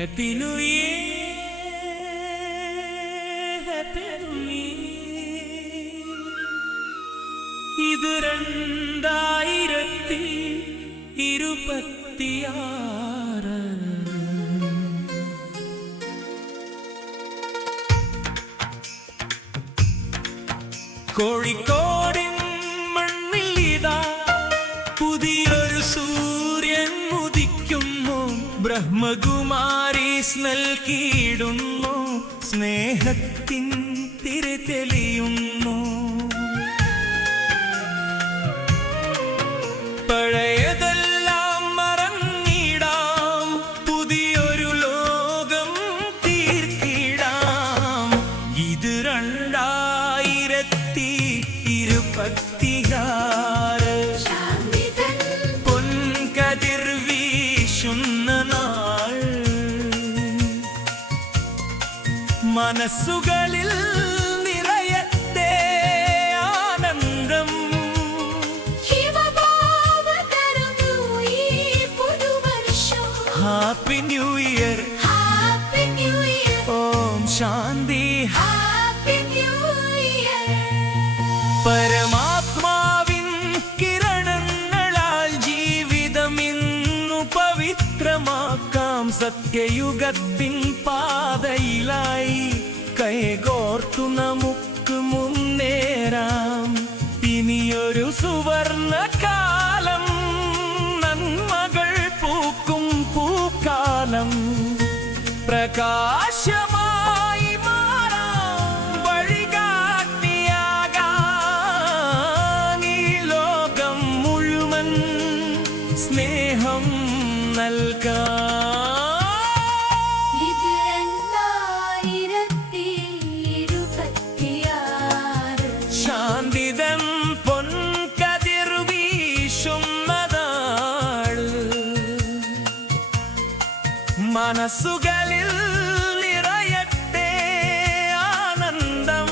Happy New Year, Happy New Year. ഇത് 2026. കോഴിക്കോടിൻ മണ്ണിലിതാ പുതിയൊരു സൂര്യൻ ഉദിക്കുന്നു. ബ്രഹ്മകുമാരീസ് നൽകിയിടുന്നു, സ്നേഹത്തിൻ തിരി തെളിയുന്നു. പഴയതെല്ലാം മറന്നിടാം, പുതിയൊരു ലോകം തീർത്തിടാം. ഇത് 2026 പൊൻകതിർ വീശുന്ന നാൾ. മനസ്സുകളിൽ നിറയട്ടെ ആനന്ദം. ഹാപ്പി ന്യൂ ഇയർ, ഓം ശാന്തി. പരമാത്മാവിൻ കിരണങ്ങളാൽ ജീവിതം ഇന്നു പവിത്രമാക്കാം. സത്യയുഗത്തിൻ പാതയിലായി കൈകോർത്തു നമുക്ക് മുന്നേറാം. ഇനിയൊരു സുവർണ കാലം, നന്മകൾ പൂക്കും പൂക്കാലം. പ്രകാശമായി മാറാം, വഴികാട്ടിയാകാം. ഈ ലോകം മുഴുവൻ സ്നേഹം നൽകാം. ശാന്തിതൻ പൊൻകതിർ വീശുന്നതാൾ. മനസ്സുകളിൽ നിറയട്ടെ ആനന്ദം.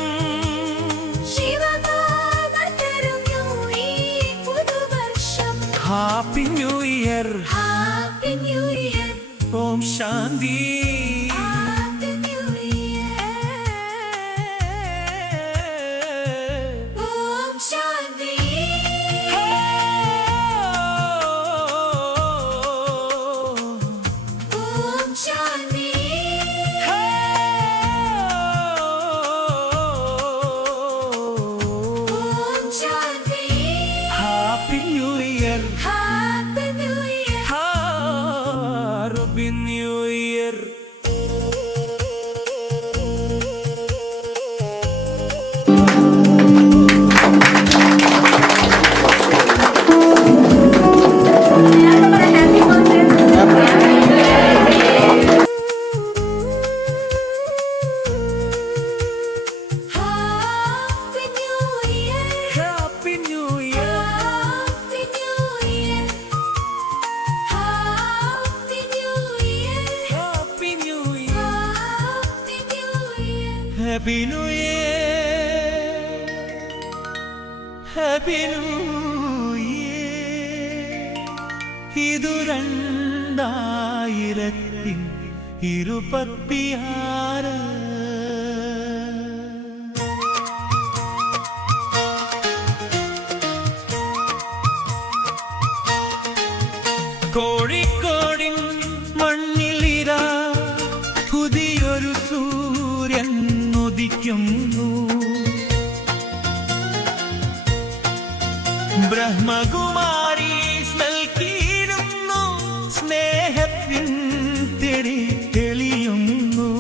ഹാപ്പി ന്യൂ ഇയർ, ഓം ശാന്തി. Happy New Year, Happy New Year. Happy New Year, Happy New Year. ഇത് 2026. കോഴിക്കോടിൻ മണ്ണിലിതാ പുതിയൊരു സൂര്യൻ ഉദിക്കുന്നു. ബ്രഹ്മകുമാരീസ് നൽകിയിടുന്നു, സ്നേഹത്തിൻ തിരി തെളിയുന്നു.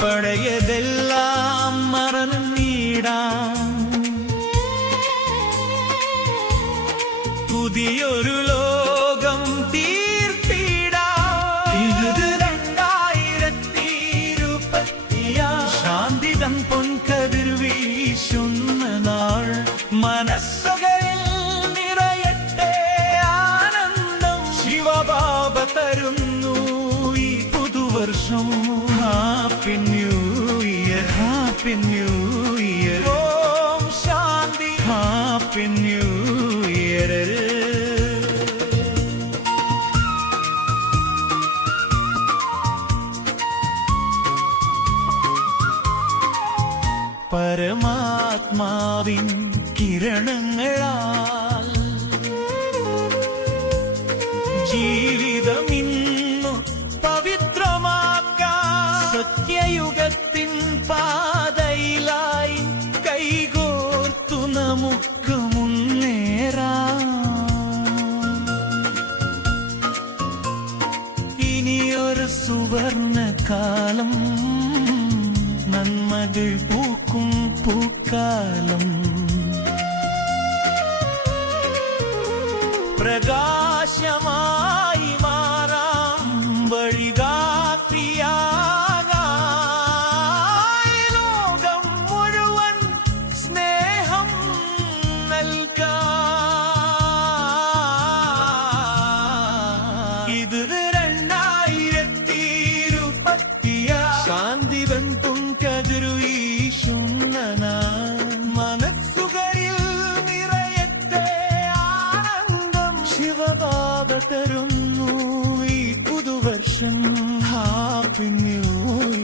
പഴയതെല്ലാം മറന്നിടാം, പുതിയൊരു ലോകം തീർത്തിടാം. ഇത് 2026. ശാന്തിതൻ പൊൻകതിർ വീശുന്ന നാൾ. മനസ്സുകളിൽ നിറയട്ടെ ആനന്ദം. ശിവബാബ തരുന്നു ഈ പുതുവർഷം. Happy new year, happy new year, ഓം ശാന്തി. Happy new year. ആത്മാവിൻ കിരണങ്ങളാൽ ജീവിതം ഇന്നു പവിത്രമാക്കാം. സത്യയുഗത്തിൻ പാതയിലായി കൈകോർത്തു നമുക്ക് മുന്നേറാം. ഇനിയൊരു സുവർണകാലം, നന്മകൾ പൂക്കും പൂക്കാലം. പ്രകാശമായി മാറാം, വഴികാട്ടിയാകാം. ലോകം മുഴുവൻ സ്നേഹം നൽകാം. ഇത് 2026 ശാന്തിവൻ പൊൻകതിരുവീശുന്ന നാൾ. മനസ്സുകളിൽ നിറയട്ടെ ആനന്ദം. ശിവബാബ തരുന്നു ഈ പുതുവർഷം. Happy new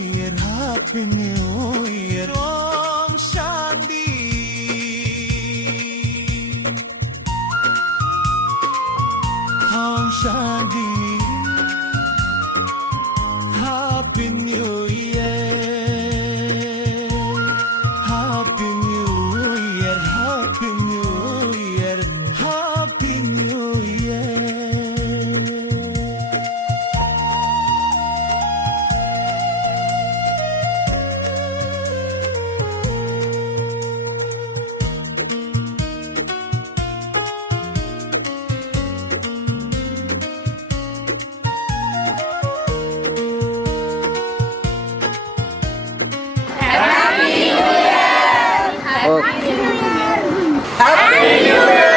year, happy new year. ഓം ശാന്തി. ഓം ശാന്തി. Happy New Year, Happy New Year, Happy New Year, Happy New Year. Happy New Year!